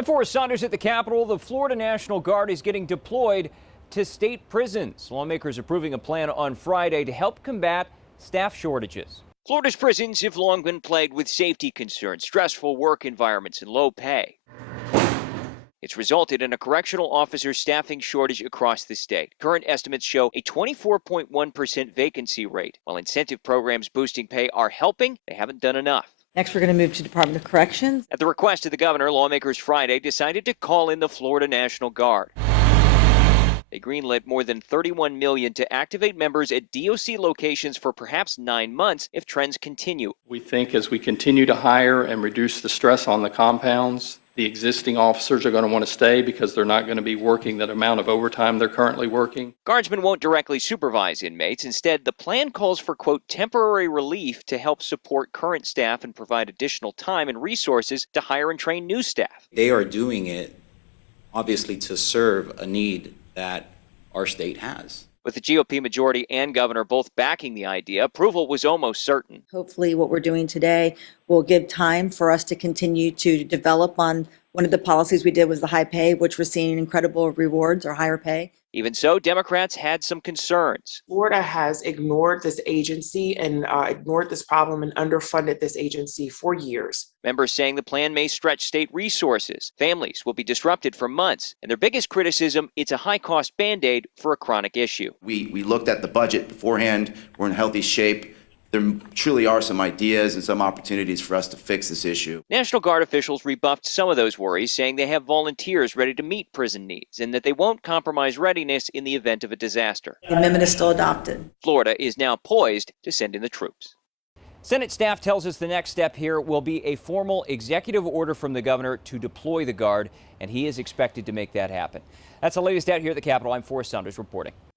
I'm Forrest Saunders at the Capitol. The Florida National Guard is getting deployed to state prisons. Lawmakers approving a plan on Friday to help combat staff shortages. Florida's prisons have long been plagued with safety concerns, stressful work environments, and low pay. It's resulted in a correctional officer staffing shortage across the state. Current estimates show a 24.1% vacancy rate. While incentive programs boosting pay are helping, they haven't done enough. Next, we're going to move to Department of Corrections. At the request of the governor, lawmakers Friday decided to call in the Florida National Guard. They greenlit more than $31 million to activate members at DOC locations for perhaps 9 months if trends continue. We think as we continue to hire and reduce the stress on the compounds, the existing officers are going to want to stay because they're not going to be working that amount of overtime they're currently working. Guardsmen won't directly supervise inmates. Instead, the plan calls for, quote, temporary relief to help support current staff and provide additional time and resources to hire and train new staff. They are doing it, obviously, to serve a need that our state has. With the GOP majority and governor both backing the idea, approval was almost certain. Hopefully what we're doing today will give time for us to continue to develop on one of the policies we did was the high pay, which we're seeing incredible rewards or higher pay. Even so, Democrats had some concerns. Florida has ignored this agency and ignored this problem and underfunded this agency for years. Members saying the plan may stretch state resources. Families will be disrupted for months. And their biggest criticism, it's a high-cost Band-Aid for a chronic issue. We looked at the budget beforehand. We're in healthy shape. There truly are some ideas and some opportunities for us to fix this issue. National Guard officials rebuffed some of those worries, saying they have volunteers ready to meet prison needs and that they won't compromise readiness in the event of a disaster. The amendment is still adopted. Florida is now poised to send in the troops. Senate staff tells us the next step here will be a formal executive order from the governor to deploy the Guard, and he is expected to make that happen. That's the latest out here at the Capitol. I'm Forrest Saunders reporting.